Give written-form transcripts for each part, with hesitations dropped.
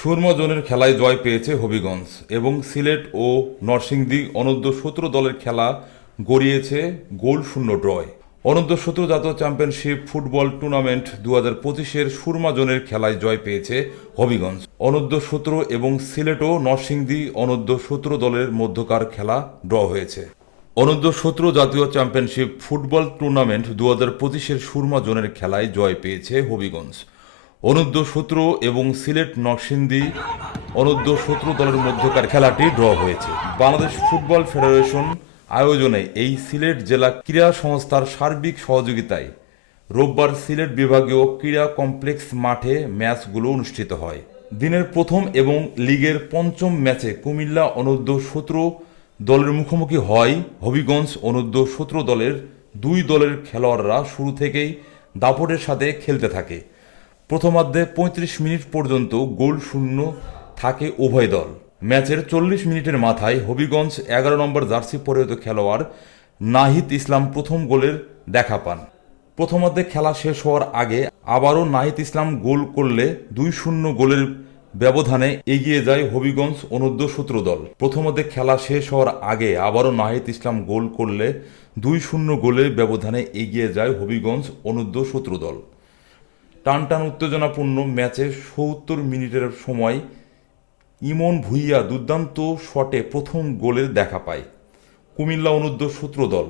সুরমা জোনের খেলায় জয় পেয়েছে হবিগঞ্জ এবং সিলেট ও নরসিংদী অনূর্ধ্ব-17 দলের খেলা গড়িয়েছে গোলশূন্য ড্রয়ে। অনূর্ধ্ব-17 জাতীয় চ্যাম্পিয়নশিপ ফুটবল টুর্নামেন্ট 2025-এর সুরমা জোনের খেলায় জয় পেয়েছে হবিগঞ্জ। অনূর্ধ্ব-17 এবং সিলেট ও নরসিংদী অনূর্ধ্ব-17 দলের মধ্যকার খেলা ড্র হয়েছে। অনূর্ধ্ব-17 জাতীয় চ্যাম্পিয়নশিপ ফুটবল টুর্নামেন্ট 2025-এর সুরমা জোনের খেলায় জয় পেয়েছে হবিগঞ্জ। অনূর্ধ্ব-17 এবং সিলেট নরসিংদী অনূর্ধ্ব-17 দলের মধ্যকার খেলাটি ড্র হয়েছে। বাংলাদেশ ফুটবল ফেডারেশন আয়োজনে এই সিলেট জেলা ক্রীড়া সংস্থার সার্বিক সহযোগিতায় রোববার সিলেট বিভাগীয় ক্রীড়া কমপ্লেক্স মাঠে ম্যাচগুলো অনুষ্ঠিত হয়। দিনের প্রথম এবং লিগের পঞ্চম ম্যাচে কুমিল্লা অনূর্ধ্ব-17 দলের মুখোমুখি হয় হবিগঞ্জ অনূর্ধ্ব-17 দলের দুই দলের খেলোয়াড়রা শুরু থেকেই দাপটের সাথে খেলতে থাকে। প্রথমার্ধে 35 মিনিট পর্যন্ত গোল শূন্য থাকে উভয় দল। ম্যাচের 40 মিনিটের মাথায় হবিগঞ্জ 11 নম্বর জার্সি পরিহিত খেলোয়াড় নাহিদ ইসলাম প্রথম গোলের দেখা পান। প্রথমার্ধে খেলা শেষ হওয়ার আগে আবারও নাহিদ ইসলাম গোল করলে 2-0 গোলের ব্যবধানে এগিয়ে যায় হবিগঞ্জ অনূর্ধ্ব-17 দল। প্রথমার্ধে খেলা শেষ হওয়ার আগে আবারও নাহিদ ইসলাম গোল করলে 2-0 গোলের ব্যবধানে এগিয়ে যায় হবিগঞ্জ অনূর্ধ্ব-17 দল। টানটান উত্তেজনাপূর্ণ ম্যাচে 70 মিনিটের সময় ইমন ভুঁইয়া দুর্দান্ত শটে প্রথম গোলের দেখা পায় কুমিল্লা অনূর্ধ্ব-17 দল।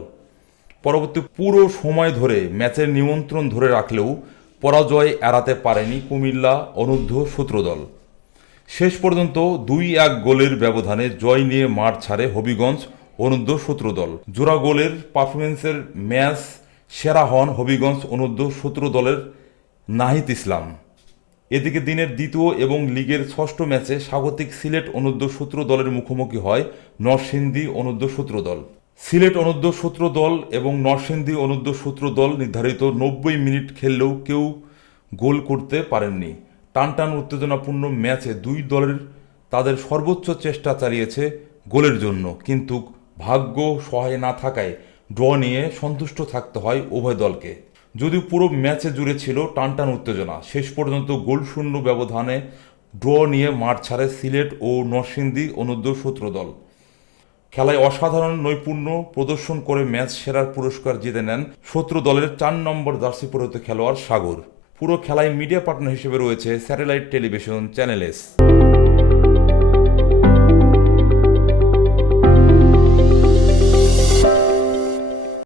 পরবর্তী পুরো সময় ধরে ম্যাচের নিয়ন্ত্রণ ধরে রাখলেও পরাজয় এড়াতে পারেনি কুমিল্লা অনূর্ধ্ব-17 দল। শেষ পর্যন্ত 2-1 গোলের ব্যবধানে জয় নিয়ে মাঠ ছাড়ে হবিগঞ্জ অনূর্ধ্ব-17 দল। জোড়া গোলের পারফরমেন্সের ম্যাচ সেরা হন হবিগঞ্জ অনূর্ধ্ব-17 দলের নাহিদ ইসলাম। এদিকে দিনের দ্বিতীয় এবং লিগের ষষ্ঠ ম্যাচে স্বাগতিক সিলেট অনূর্ধ্ব-17 দলের মুখোমুখি হয় নরসিংদী অনূর্ধ্ব-17 দল। সিলেট অনূর্ধ্ব-17 দল এবং নরসিংদী অনূর্ধ্ব-17 দল নির্ধারিত 90 মিনিট খেললেও কেউ গোল করতে পারেননি। টানটান উত্তেজনাপূর্ণ ম্যাচে দুই দলের তাদের সর্বোচ্চ চেষ্টা চালিয়েছে গোলের জন্য, কিন্তু ভাগ্য সহায় না থাকায় ড্র নিয়ে সন্তুষ্ট থাকতে হয় উভয় দলকে। যদিও পুরো ম্যাচে জুড়ে ছিল টানটান উত্তেজনা, শেষ পর্যন্ত গোলশূন্য ব্যবধানে ড্র নিয়ে মাঠ ছাড়ে সিলেট ও নরসিংদী অনূর্ধ্ব-17 দল। খেলায় অসাধারণ নৈপুণ্য প্রদর্শন করে ম্যাচ সেরার পুরস্কার জিতে নেন 17 দলের 4 নম্বর জার্সি পরিহিত খেলোয়াড় সাগর। পুরো খেলায় মিডিয়া পার্টনার হিসেবে রয়েছে স্যাটেলাইট টেলিভিশন চ্যানেল এস।